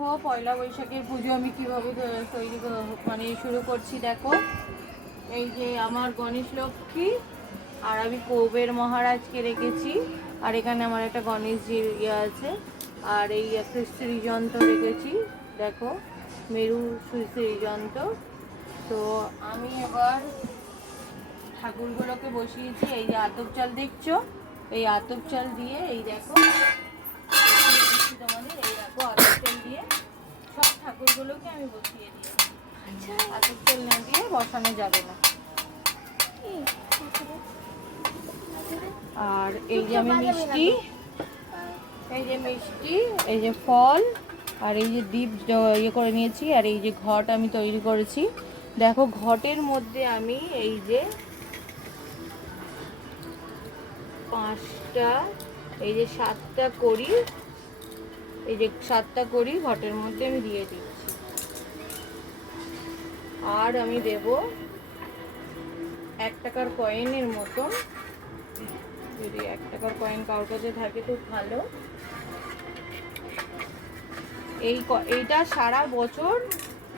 দেখো পয়লা বৈশাখের পুজো আমি কিভাবে তৈরি মানে শুরু করছি। দেখো এই যে আমার গণেশ লক্ষ্মী আর আমি কৌবের মহারাজকে রেখেছি, আর এখানে আমার একটা গণেশজির ইয়ে আছে, আর এই একটা শ্রীযন্ত্র রেখেছি। দেখো মেরু শ্রীযন্ত্র। তো আমি এবার ঠাকুরগুলোকে বসিয়েছি। এই যে আতপ চাল দেখছো, এই আতপ চাল দিয়ে এই দেখো তোমাদের এই দেখো আতপ চাল দিয়ে সব ঠাকুরগুলোকে আমি বসিয়ে দিয়েছি। আতপ চাল না দিয়ে বসানো যাবে না। আর এই যে আমি মিষ্টি, এই যে মিষ্টি, এই যে ফল, আর এই যে দীপ ইয়ে করে নিয়েছি, আর এই যে ঘট আমি তৈরি করেছি। দেখো ঘটের মধ্যে আমি এই যে 5টা, এই যে 7টা করি, এই যে 7টা করি ঘটের মধ্যে আমি দিয়ে দিচ্ছি। আর আমি দেব 1 টাকার কয়েনের মতন, যদি 1 টাকার কয়েন কারোর কাছে থাকে তো ভালো। এইটা সারা বছর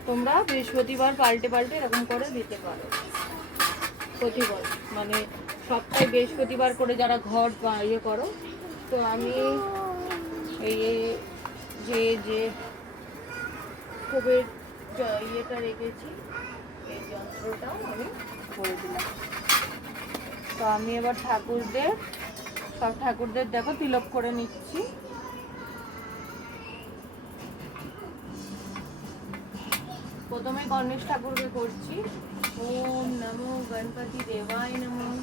তোমরা বৃহস্পতিবার পাল্টে পাল্টে এরকম করে দিতে পারো। প্রতিবার মানে সপ্তাহে বৃহস্পতিবার করে যারা ঘট বা ইয়ে করো। তো আমি এই যে খুবের ইয়েটা রেখেছি, এই যন্ত্রটাও আমি করে দিলাম। তো আমি এবার সব ঠাকুরদের দেখো তিলক করে নিচ্ছি। প্রথমে গণেশ ঠাকুরকে করছি। ওম নমো গণপতি দেবায় নমঃ,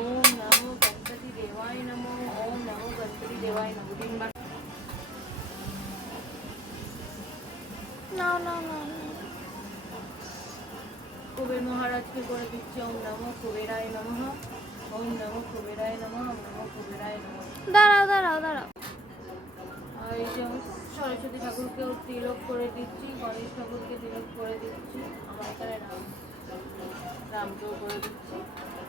ওম নমো গণপতি দেবায় নমঃ, ওম নমো গণপতি দেবায় নমঃ। 3বার। কুবের মহারাজকে করে দিচ্ছি। ওম নমো কুবেরায় নমঃ, ওম নমো কুবেরায় নমঃ, ওম নমো কুবেরায় নমঃ। দাঁড়াও। আর এই যে সরস্বতী ঠাকুরকেও তিলক করে দিচ্ছি, গণেশ ঠাকুরকে তিলক করে দিচ্ছি, আমার এখানে রামকেও করে দিচ্ছি,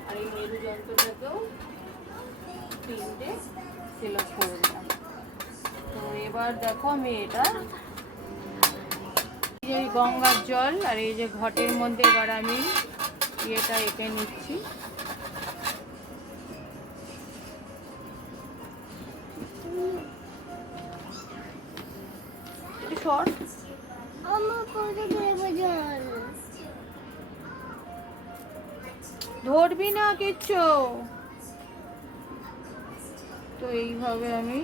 আর এই মেরু যন্ত্রটাকেও 3টে তিলক করে দিলাম। তো এবার দেখো আমি এটা এই গঙ্গার জল আর এই যে ঘটের মধ্যে এবার আমি ইয়েটা এঁকে নিচ্ছি। ধরবি না কিচ্ছু। তো এইভাবে আমি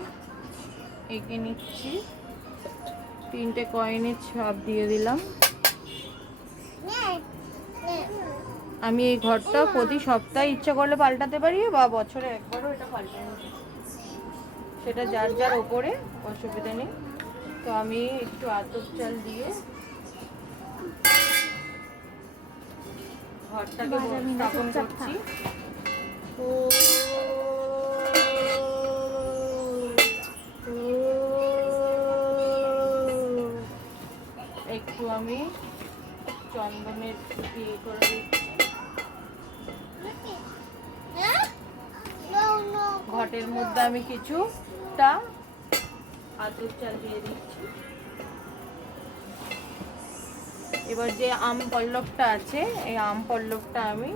এঁকে নিচ্ছি। 3টে কয়েনের ছাপ দিয়ে দিলাম। আমি এই ঘরটা প্রতি সপ্তাহে ইচ্ছা করলে পাল্টাতে পারি, বা বছরে একবারও এটা পাল্টানো, সেটা যার যার ওপরে, অসুবিধা নেই। তো আমি একটু আতপ চাল দিয়ে ঘরটাকে স্থাপন করছি। একটু আমি চন্দনের দিয়ে করে দিচ্ছি। ঘটের মধ্যে আমি কিছুটা আতপ চাল দিয়ে দিচ্ছি। এবার যে আম পল্লবটা আছে, এই আম পল্লবটা আমি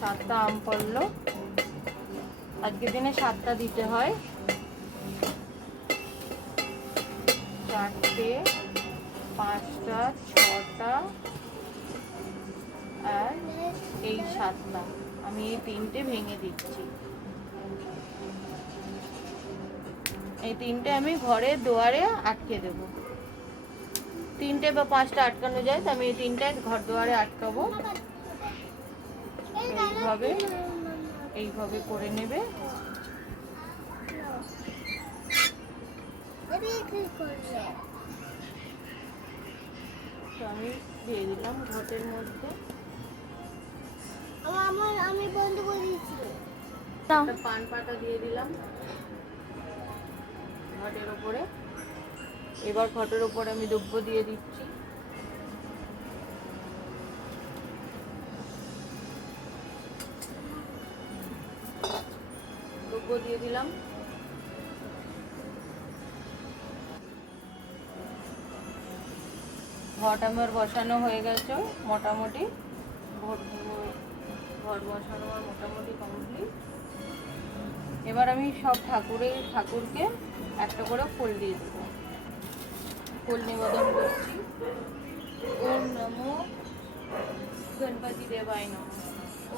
7টা আম পল্লব, আজকের দিনে 7টা দিতে হয়। 4টে, 5টা, 6টা আর এই 7টা, আমি এই 3টে ভেঙে দিচ্ছি। এই 3টে আমি ঘরের দুয়ারে আটকে দেব। 3টে বা 5টা আটকানো যায়, তো আমি এই 3টে ঘর দুয়ারে আটকাবো। এইভাবে করে নেবে। তো আমি দিয়ে দিলাম ঘটের মধ্যে। আমি বন্ধ করে দিচ্ছি। একটা পান পাতা দিয়ে দিলাম ঘটের উপরে। এবার ঘটের উপরে আমি দুব্ব দিয়ে দিচ্ছি। দুব্ব দিয়ে দিলাম। ঘট আমার বসানো হয়ে গেছে মোটামুটি। ঘট বসানো আমার মোটামুটি কমপ্লিট। এবার আমি সব ঠাকুরকে একটা করে ফুল দিয়ে দেবো। ফুল নিবেদন করছি। ওম নমো গণপতি দেবায় নমঃ।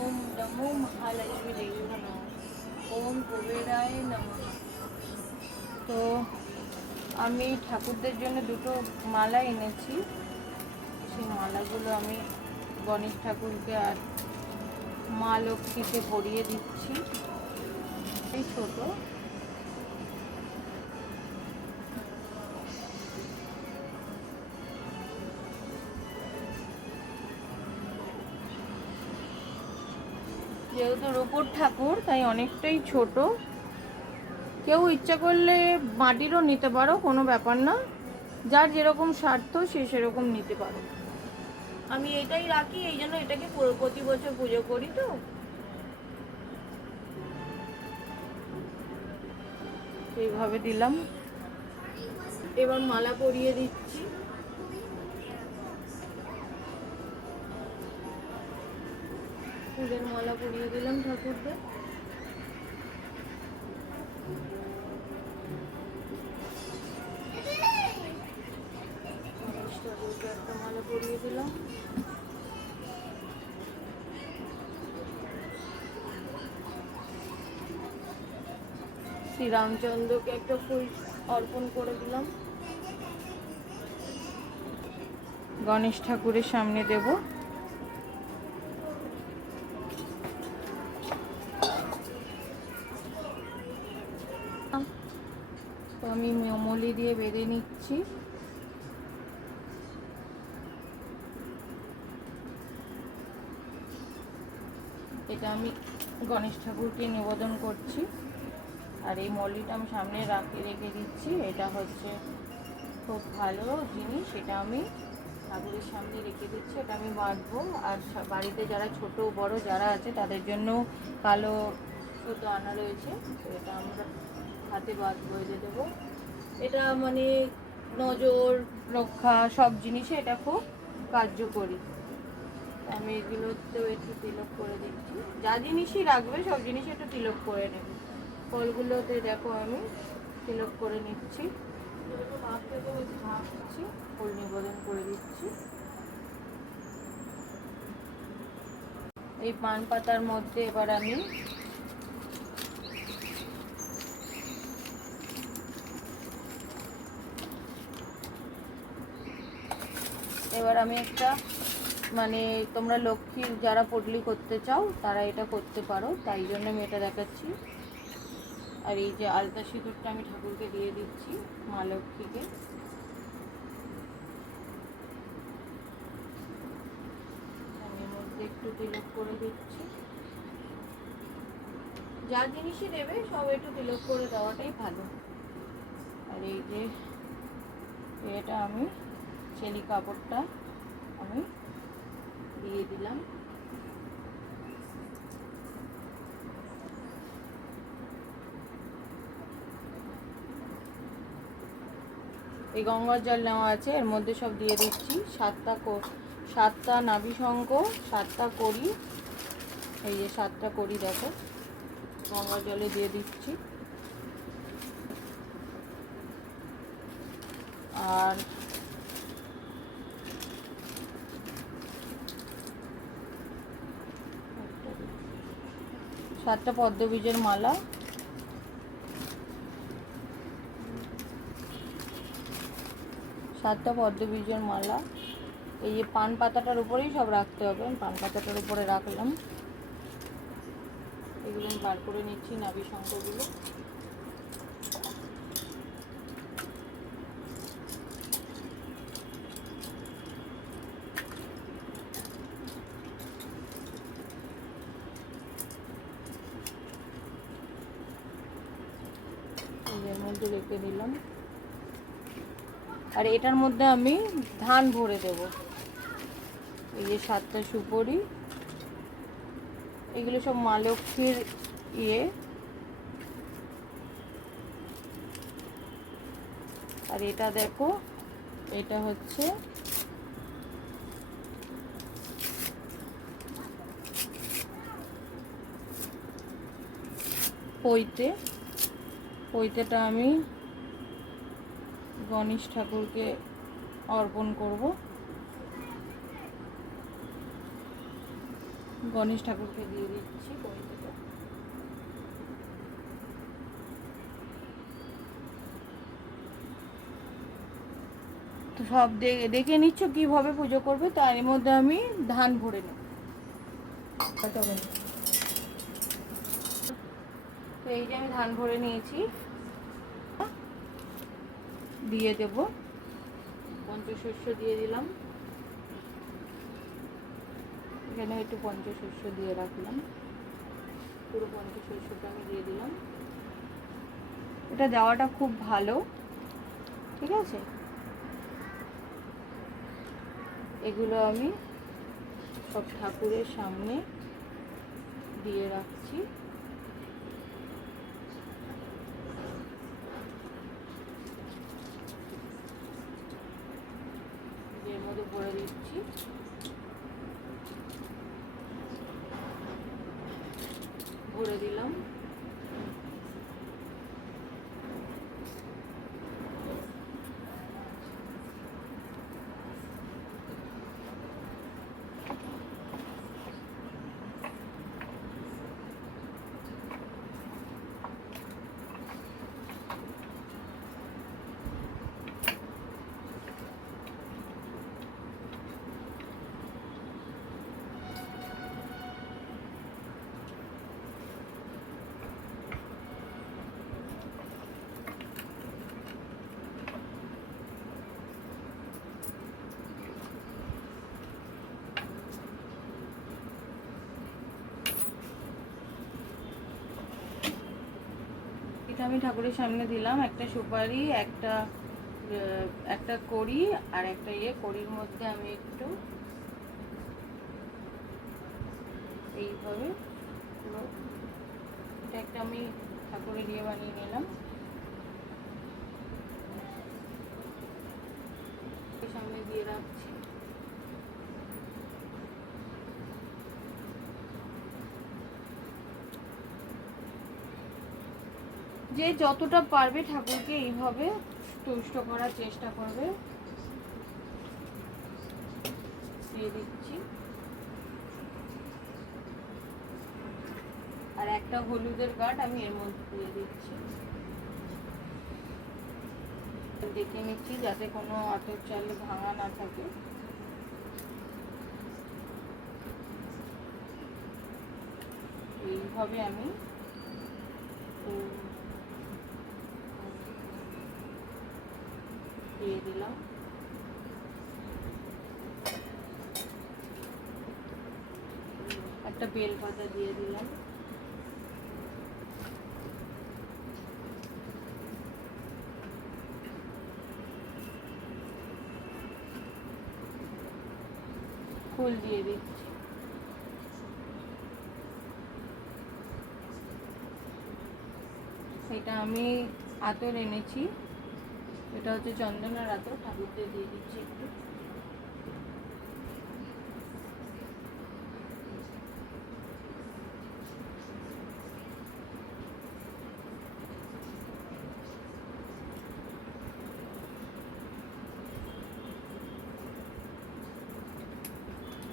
ওম নমো মহালক্ষ্মী দেবী নমঃ। ওম কুবেরায় নমঃ। তো আমি ঠাকুরদের জন্য দুটো মালা এনেছি। সেই মালাগুলো আমি গণেশ ঠাকুরকে আর মা লক্ষ্মীকে পরিয়ে দিচ্ছি। এই ছোট যেহেতু রূপোর ঠাকুর তাই অনেকটাই ছোট। কেউ ইচ্ছা করলে মাটিরও নিতে পারো, কোনো ব্যাপার না। যার যেরকম স্বার্থ সে সেরকম নিতে পারো। আমি এটাই রাখি, এই জন্য এটাকে প্রতি বছর পুজো করি। তো এইভাবে দিলাম। এবার মালা পরিয়ে দিচ্ছি। ফুলের মালা পরিয়ে দিলাম ঠাকুরদের। ঠাকুরকে একটা মালা পরিয়ে দিলাম। শ্রীরামচন্দ্রকে একটা ফুল অর্পণ করে দিলাম। গণেশ ঠাকুরের সামনে দেব। তো আমি মলি দিয়ে বেঁধে নিচ্ছি। এটা আমি গণেশ ঠাকুরকে নিবেদন করছি। আর এই মলিটা আমি সামনে রেখে দিচ্ছি। এটা হচ্ছে খুব ভালো জিনিস, এটা আমি ঠাকুরের সামনে রেখে দিচ্ছি। এটা আমি বাঁধবো। আর বাড়িতে যারা ছোট বড় যারা আছে তাদের জন্য কালো সুতো আনা রয়েছে, তো এটা আমরা হাতে বাঁধবো, এনে দেবো। এটা মানে নজর রক্ষা সব জিনিসে এটা খুব কার্যকরী। আমি এগুলোতেও একটু তিলক করে দিচ্ছি। যা জিনিসই রাখবে সব জিনিসে একটু তিলক করে নেবে। ফলগুলোতে দেখো আমি তিলক করে নিচ্ছি। ফুল নিবেদন করে দিচ্ছি। এই পান পাতার মধ্যে এবার আমি একটা মানে তোমরা লক্ষ্মীর যারা পটলি করতে চাও তারা এটা করতে পারো, তাই জন্য আমি এটা দেখাচ্ছি। আর এই যে আলতা সিঁদুরটা আমি ঠাকুরকে দিয়ে দিচ্ছি, মা লক্ষ্মীকে। আমি এর মধ্যে একটু তিলক করে দিচ্ছি। যা জিনিসই দেবে সব একটু তিলক করে দেওয়াটাই ভালো। আর এই যে এটা আমি চেলি কাপড়টা আমি দিয়ে দিলাম। এই গঙ্গার জল নেওয়া আছে, এর মধ্যে সব দিয়ে দিচ্ছি। সাতটা নাভি শঙ্খ, 7টা কড়ি। এই যে 7টা কড়ি দেখো গঙ্গার জলে দিয়ে দিচ্ছি। আর 7টা পদ্মবীজের মালা। এই যে পান পাতাটার উপরেই সব রাখতে হবে। পান পাতাটার উপরে রাখলাম। এগুলো আমি বার করে নিচ্ছি, নাভি শঙ্খগুলো। এর মধ্যে রেখে দিলাম। আর এটার মধ্যে আমি ধান ভরে দেব। এই যে 7টা সুপরি, এগুলো সব মা লক্ষ্মীর ইয়ে। আর এটা দেখো, এটা হচ্ছে পৈতেটা আমি গণেশ ঠাকুরকে অর্পণ করব। গণেশ ঠাকুরকে দিয়ে দিচ্ছি পৈতেটা। তো সব দেখে নিচ্ছ কিভাবে পুজো করবে, তার মধ্যে আমি ধান ভরে নেব। তো এই যে আমি ধান ভরে নিয়েছি, দিয়ে দেব। পঞ্চশস্য দিয়ে দিলাম, এখানে একটু পঞ্চশস্য দিয়ে রাখলাম, পুরো পঞ্চশস্যটা আমি দিয়ে দিলাম। এটা দেওয়াটা খুব ভালো, ঠিক আছে। এগুলো আমি সব ঠাকুরের সামনে দিয়ে রাখছি। এর মধ্যে ভরে দিচ্ছি। ভরে দিলাম। এটা আমি ঠাকুরের সামনে দিলাম। একটা সুপারি, একটা কড়ি আর একটা কড়ির মধ্যে আমি একটু এইভাবে পুরো এটা একটা আমি ঠাকুরের বানিয়ে নিলাম। সামনে দিয়ে রাখছি। যে যতটা পারবে ঠাকুরকে এইভাবে তুষ্ট করার চেষ্টা করবে। দিয়ে দিচ্ছি। আর একটা হলুদের গাঁট আমি এর মধ্যে দিয়ে দিচ্ছি। দেখে নিচ্ছি যাতে কোনো আতর চালে ভাঙা না থাকে। এইভাবে আমি দিয়ে দিলাম। একটা বেল পাতা দিয়ে দিলাম। ফুল দিয়ে দিচ্ছি। সেটা আমি আতর এনেছি, এটা হচ্ছে চন্দনের আতর, ঠাকুরদের দিয়ে দিচ্ছি একটু।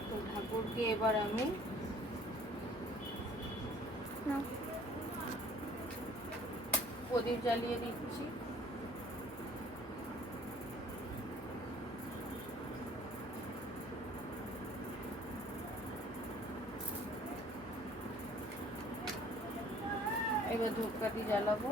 তো ঠাকুরকে এবার আমি প্রদীপ জ্বালিয়ে দিচ্ছি। এবার ধূপকাঠি জ্বালাবো।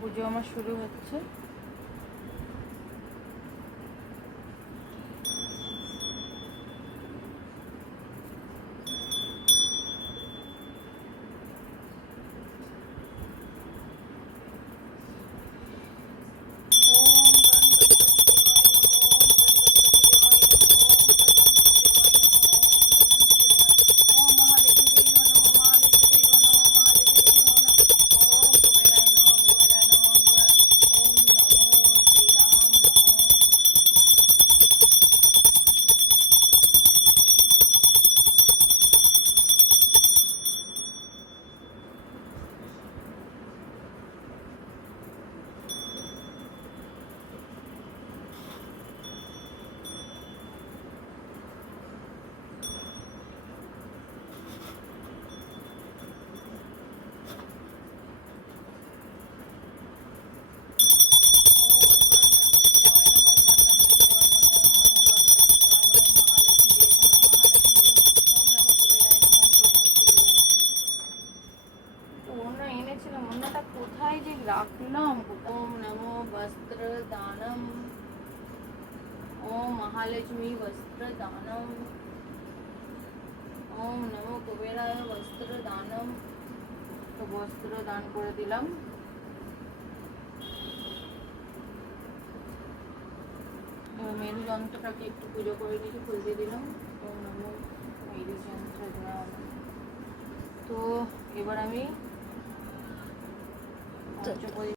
পুজো আমার শুরু হচ্ছে। এনেছিলাম অন্যটা কোথায় যে রাখলাম। ওম নমো বস্ত্র দানম, ওম মহালক্ষ্মী বস্ত্র দানম, ওম নমো কুবেরায় বস্ত্র দানম। তো বস্ত্র দান করে দিলাম। এবার মেরু যন্ত্রটাকে একটু পুজো করে নিয়েছি, ফুল দিয়ে দিলাম। ওম নমো মেরু যন্ত্র দান। তো এবার আমি পঞ্চপদী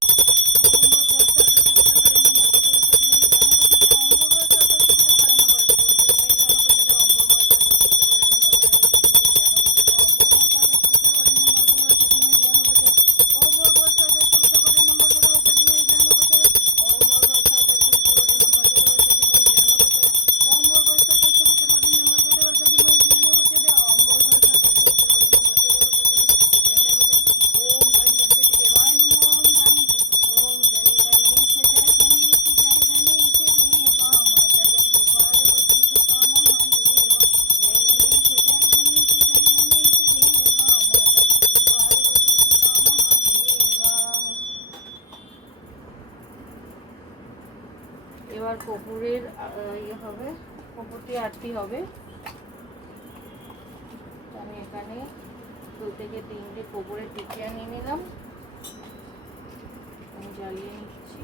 এবার কপুরের ইয়ে হবে, কপুরটি আরতি হবে। আমি এখানে 2 থেকে 3টে কপুরের টিকিয়া নিয়ে নিলাম, আমি জ্বালিয়ে নিচ্ছি।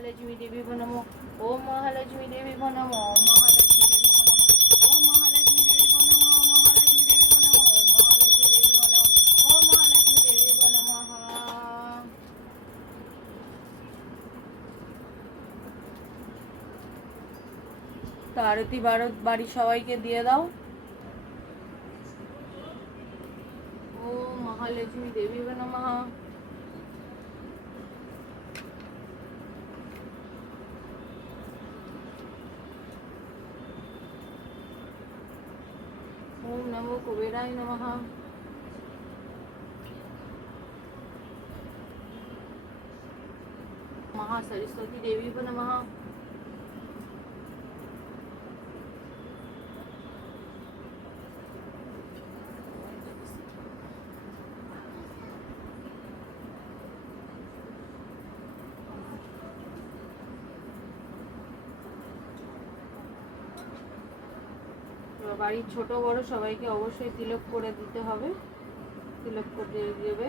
महालक्ष्मी देवी को नमो, ओम महालक्ष्मी देवी को नमो, महालक्ष्मी देवी को नमो, ओम महालक्ष्मी देवी को नमो, महालक्ष्मी देवी को नमो, महालक्ष्मी देवी को नमो, ओम महालक्ष्मी देवी को नमः। তো আরতি বাড়ির সবাইকে দিয়ে দাও। ওম महालक्ष्मी देवी को नमः। ओम नमो कुबेराय नमः। महासरस्वती देवी को नमः। বাড়ির ছোট বড় সবাইকে অবশ্যই তিলক করে দিতে হবে, তিলক করে দেবে।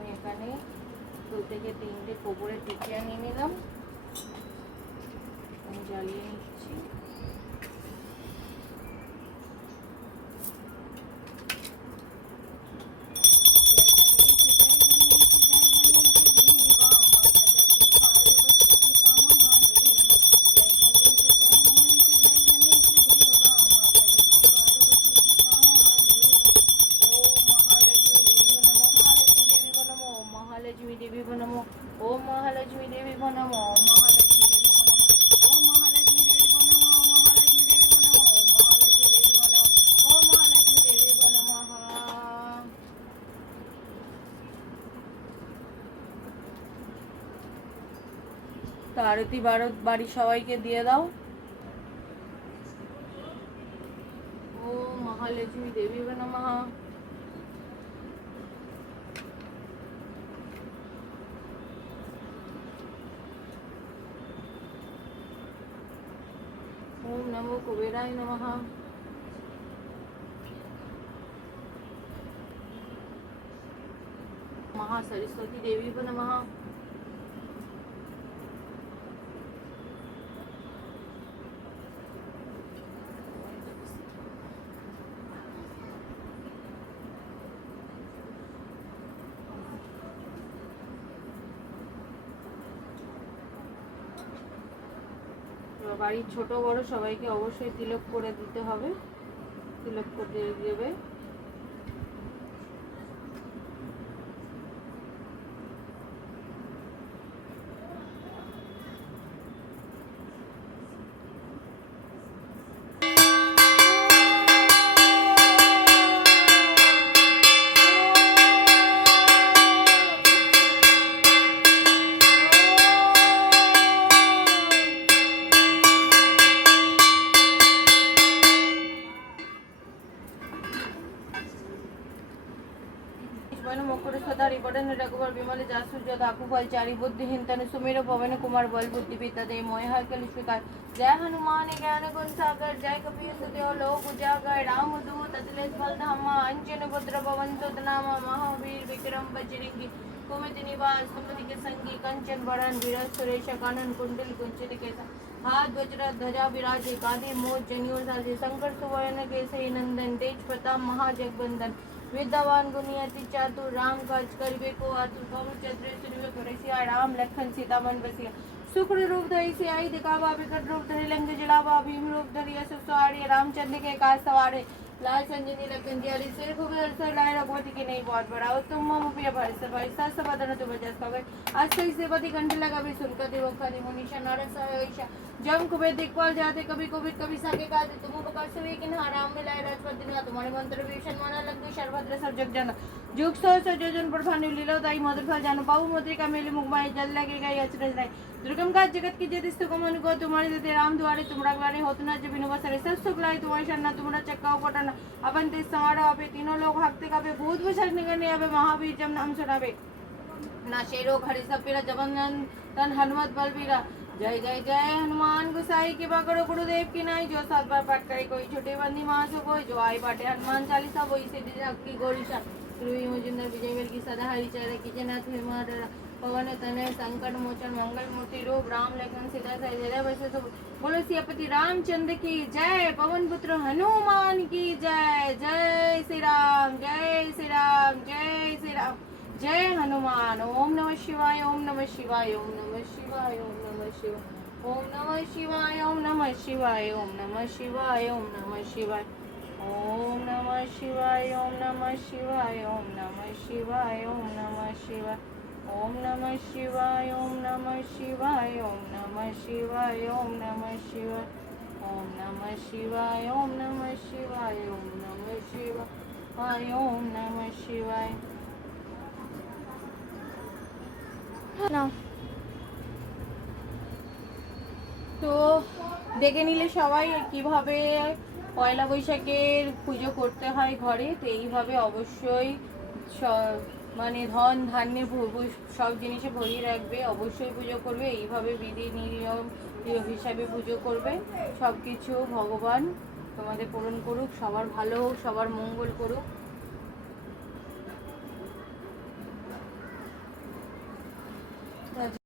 আমি এখানে 2 থেকে 3টে গোবরের টিকিয়া নিয়ে নিলাম, আমি জ্বালিয়ে নিচ্ছি। महालक्ष्मी देवी को नमो, ओम महालक्ष्मी देवी को नमो, महालक्ष्मी देवी को नमो, ओम महालक्ष्मी देवी को नमो, महालक्ष्मी देवी को नमो, महालक्ष्मी देवी को नमो, ओम महालक्ष्मी देवी को नमः। তো আরতি বাড়ির সবাইকে দিয়ে দাও। ওম মহালক্ষ্মী দেবী को नमः। ओम नमो कुबेराय नमः। महासरस्वती देवी को नमः। বাড়ির ছোট বড় সবাইকে অবশ্যই তিলক করে দিতে হবে, তিলক করে দেবে। विमल जासूर्य धाकु फल चारी बुद्धिहीन तनु सुमेर पवन कुमार बल बुद्धि पिता दे मोय हर कल स्वीकार। जय हनुमान ज्ञान गुण सागर, जय कपीन्द्र देव लोक उजागर, राम दूत अतुलित बल धामा, अंजन पुत्र पवन सुत नामा, महावीर विक्रम बजरंगी, कुमति निवास सुमति के संगी, कंचन बरन विराज सुरेश कानन कुंडल कुंचित केसा, हाथ वज्र ध्वजा विराजे, कांधे मोज जनेऊ साजे, शंकर सुवर्ण केसरी नंदन, तेज प्रताप महाजगवंदन, विद्यावान गुणियति चातुर, राम काज करिबे को आतुर, पवन चंद्र सूर्य को राम लखन सीता मन बसिया, शुक्र रूप धरि से आई दिखावा, विकट रूप धरि लंक जलावा, भीम रूप धरि असुर सवारे, रामचंद्र के काज सवारे, लाल संजनी लखन जियारी, सिर खूब हर्ष लाए रघुपति के नहीं बहुत बड़ा हो, तुम मम प्रिय भरत भाई सस बदन तुम जस कवे, आज सही सेवती कंठ लगा भी सुनकर देव खरी मुनीषा नारद सहायशा, जम कुबेर दिखपाल जाते कभी कोविद कभी साके काजे, तुम उपकार से कि राम मिलाए राजपद दिन तुम्हारे मंत्र भीषण माना लंक सर्वत्र सब जग जाना, जुग सहस्र जोजन पर भानु लीलो दाई मधुर फल जानो, पाऊ मुद्रिका मेली मुखमाई जल लगेगा अचरज नहीं, दुर्गम का जगत की जद स्तु कमन को तुम्हारे देते राम द्वारे तुमरा द्वारे होत ना जब बिनु बसरे सब सुख लाए तुम्हारे शरणा तुम्हारा चक्का पटना, अपन ते सवारा आपे तीनों लोग भागते कापे, भूत भसक निगने आवे, महावीर जब नाम सुनावे, ना शेरो घड़ी सब पीरा जबन तन हनुमत बलबीरा, जय जय जय हनुमान गोसाई की बाकड़ो गुरुदेव की नाई, जो 7 बार पाठ करे कोई छोटे बंदी मासो कोई, जो आई पाटे हनुमान चालीसा वही सिद्धि की गौरीशा, श्री मुजिंदर विजय वीर की सदा हरि चरण की जनाथ हिमार पवन तनय संकट मोचन मंगल मूर्ति रूप, राम लखन सीता सहित वैसे सब बोलो सियापति रामचंद्र की जय, पवन पुत्र हनुमान की जय, जय श्री राम, जय श्री राम, जय श्री राम, जय हनुमान। ओम नमः शिवाय, ओम नमः शिवाय, ओम नमः शिवाय, ओम नमः शिवाय, ओम नमः शिवाय, ओम नमः शिवाय, ओम नमः शिवाय, ओम नमः शिवाय, ओम नमः शिवाय, ओम नमः शिवाय, ओम नमः शिवाय, ओम नमः शिवाय, ओम नमः शिवाय, ओम नमः शिवाय, ओम नमः शिवाय, ओम नमः शिवाय, ओम नमः शिवाय, ओम नमः शिवाय, ओम नमः शिवाय, ओम नमः शिवाय। না তো দেখে নিলে সবাই কিভাবে পয়লা বৈশাখের পুজো করতে হয় ঘরে। তো এইভাবে অবশ্যই মানে ধন ধান্যে সব জিনিসে ভরিয়ে রাখবে, অবশ্যই পুজো করবে, এইভাবে বিধি নিয়ম হিসাবে পুজো করবে। সব কিছু ভগবান তোমাদের পূরণ করুক, সবার ভালো হোক, সবার মঙ্গল করুক। আছে।